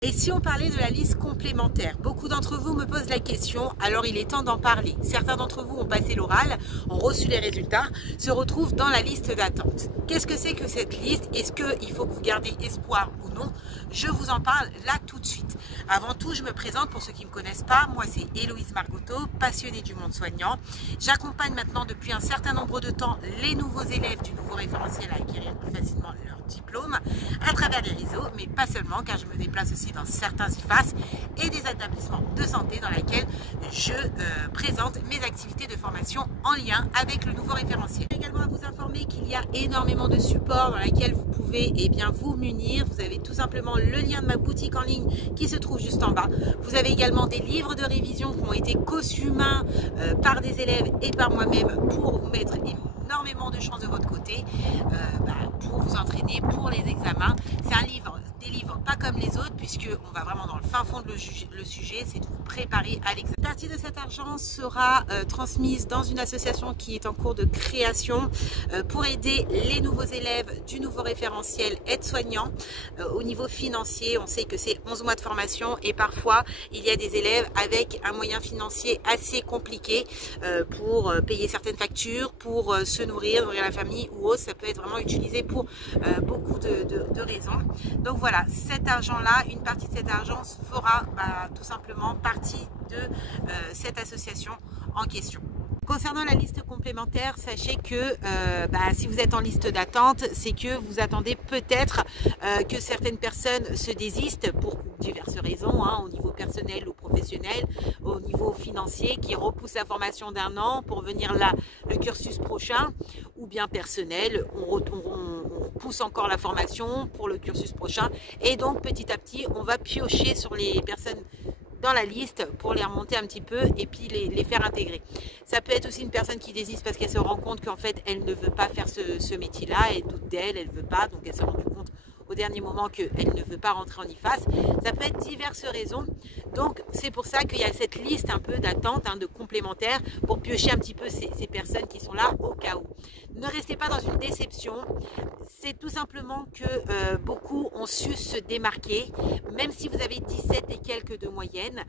Et si on parlait de la liste complémentaire? Beaucoup d'entre vous me posent la question, alors il est temps d'en parler. Certains d'entre vous ont passé l'oral, ont reçu les résultats, se retrouvent dans la liste d'attente. Qu'est-ce que c'est que cette liste? Est-ce qu'il faut que vous gardiez espoir ou non? Je vous en parle là tout de suite. Avant tout, je me présente pour ceux qui ne me connaissent pas. Moi, c'est Héloïse Margoteau, passionnée du monde soignant. J'accompagne maintenant depuis un certain nombre de temps les nouveaux élèves du nouveau référentiel à acquérir plus facilement leur diplôme à travers les réseaux, mais pas seulement, car je me déplace aussi dans certains IFAS et des établissements de santé dans lesquels je présente mes activités de formation en lien avec le nouveau référentiel. Je vais également à vous informer qu'il y a énormément de supports dans lesquels vous pouvez vous munir. Vous avez tout simplement le lien de ma boutique en ligne qui se trouve juste en bas. Vous avez également des livres de révision qui ont été conçus main par des élèves et par moi-même pour vous mettre énormément de chances de votre côté pour vous entraîner pour les examens. C'est des livres pas comme les autres, puisque on va vraiment dans le fin fond de le sujet, c'est de vous préparer à l'examen. Une partie de cet argent sera transmise dans une association qui est en cours de création pour aider les nouveaux élèves du nouveau référentiel aide-soignant. Au niveau financier, on sait que c'est 11 mois de formation et parfois il y a des élèves avec un moyen financier assez compliqué pour payer certaines factures, pour se nourrir la famille ou autre. Ça peut être vraiment utilisé pour beaucoup de raisons. Donc voilà, cet argent-là, une partie de cet argent fera tout simplement partie de cette association en question. Concernant la liste complémentaire, sachez que si vous êtes en liste d'attente, c'est que vous attendez peut-être que certaines personnes se désistent pour diverses raisons, au niveau personnel ou professionnel, au niveau financier, qui repoussent la formation d'un an pour venir là le cursus prochain, ou bien personnel, on repousse encore la formation pour le cursus prochain, et donc petit à petit on va piocher sur les personnes dans la liste pour les remonter un petit peu et puis les faire intégrer. Ça peut être aussi une personne qui désiste parce qu'elle se rend compte qu'en fait elle ne veut pas faire ce métier-là, elle doute d'elle, elle ne veut pas, donc elle s'est rendue compte au dernier moment qu'elle ne veut pas rentrer en IFAS. Ça peut être diverses raisons. Donc c'est pour ça qu'il y a cette liste un peu d'attente, de complémentaires, pour piocher un petit peu ces personnes qui sont là au cas où. Ne restez pas dans une déception. C'est tout simplement que beaucoup ont su se démarquer. Même si vous avez 17 et quelques de moyenne,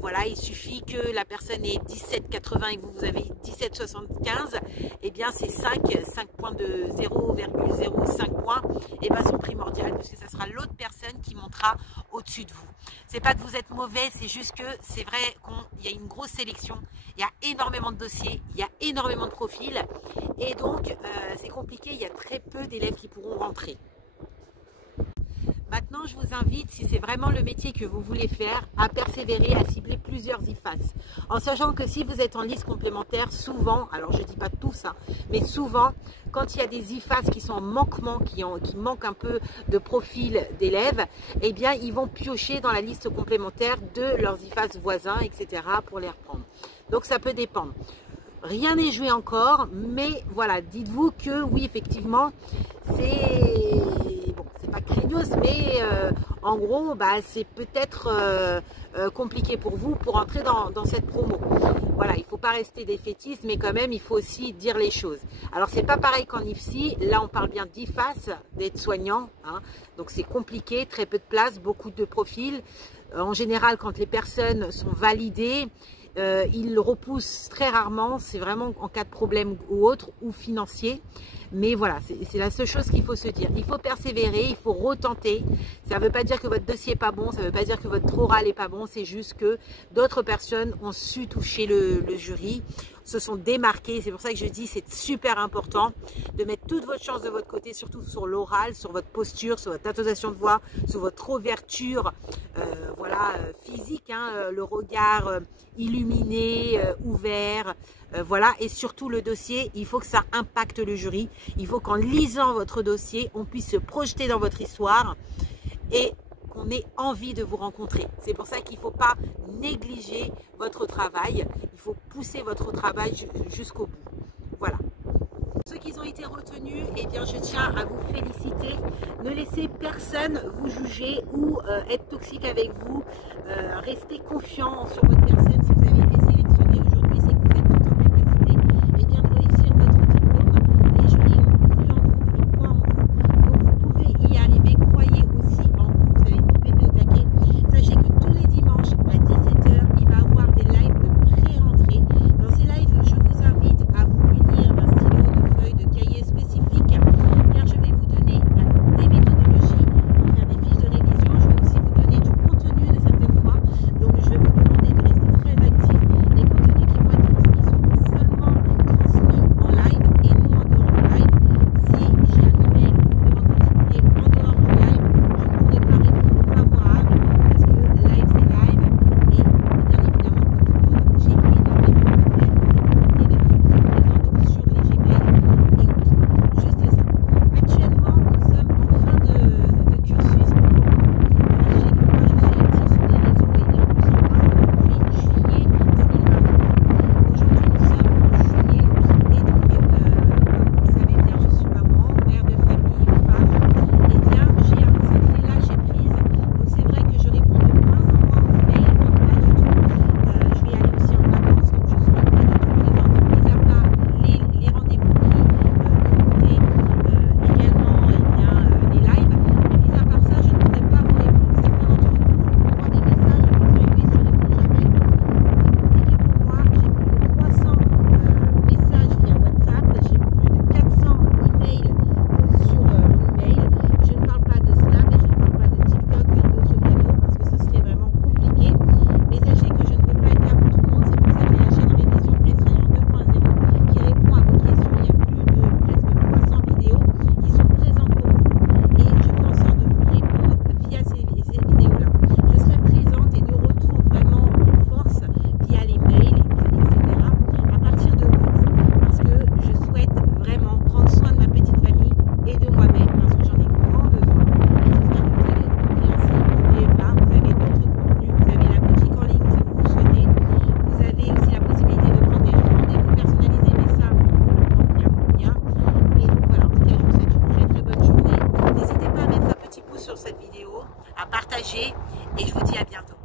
voilà, il suffit que la personne ait 17,80 et que vous avez 17,75, et bien c'est 5 points de 0,05 points, et bien sont primordial, puisque ça sera l'autre personne qui montera au-dessus de vous. C'est pas que vous êtes mauvais, c'est juste que c'est vrai qu'il y a une grosse sélection, il y a énormément de dossiers, il y a énormément de profils, et donc c'est compliqué, il y a très peu d'élèves qui pourront rentrer. Maintenant, je vous invite, si c'est vraiment le métier que vous voulez faire, à persévérer, à cibler plusieurs IFAS. En sachant que si vous êtes en liste complémentaire, souvent, alors je ne dis pas tous, mais souvent, quand il y a des IFAS qui sont en manquement, qui manquent un peu de profil d'élèves, eh bien, ils vont piocher dans la liste complémentaire de leurs IFAS voisins, etc. pour les reprendre. Donc, ça peut dépendre. Rien n'est joué encore, mais voilà, dites-vous que oui, effectivement, c'est pas craignos, mais en gros, c'est peut-être compliqué pour vous pour entrer dans cette promo. Voilà, il ne faut pas rester défaitiste, mais quand même, il faut aussi dire les choses. Alors, c'est pas pareil qu'en IFSI. Là, on parle bien d'IFAS, d'être soignant. Donc, c'est compliqué, très peu de place, beaucoup de profils. En général, quand les personnes sont validées, ils le repoussent très rarement, c'est vraiment en cas de problème ou autre, ou financier. Mais voilà, c'est la seule chose qu'il faut se dire. Il faut persévérer, il faut retenter. Ça ne veut pas dire que votre dossier n'est pas bon, ça ne veut pas dire que votre oral n'est pas bon, c'est juste que d'autres personnes ont su toucher le jury, se sont démarquées. C'est pour ça que je dis c'est super important de mettre toute votre chance de votre côté, surtout sur l'oral, sur votre posture, sur votre intonation de voix, sur votre ouverture physique, le regard illuminé, ouvert. Voilà, et surtout le dossier, il faut que ça impacte le jury. Il faut qu'en lisant votre dossier, on puisse se projeter dans votre histoire et qu'on ait envie de vous rencontrer. C'est pour ça qu'il ne faut pas négliger votre travail. Il faut pousser votre travail jusqu'au bout. Voilà. Ceux qui ont été retenus, eh bien, je tiens à vous féliciter. Ne laissez personne vous juger ou être toxique avec vous. Restez confiant sur votre personne. Si vous avez été sélectionné aujourd'hui, c'est que vous êtes tout en capacité de réussir votre diplôme. Les jurys ont cru en vous, ils croient en vous. Donc vous pouvez y arriver. Croyez aussi en vous. Vous allez tout péter au taquet. partagez et je vous dis à bientôt.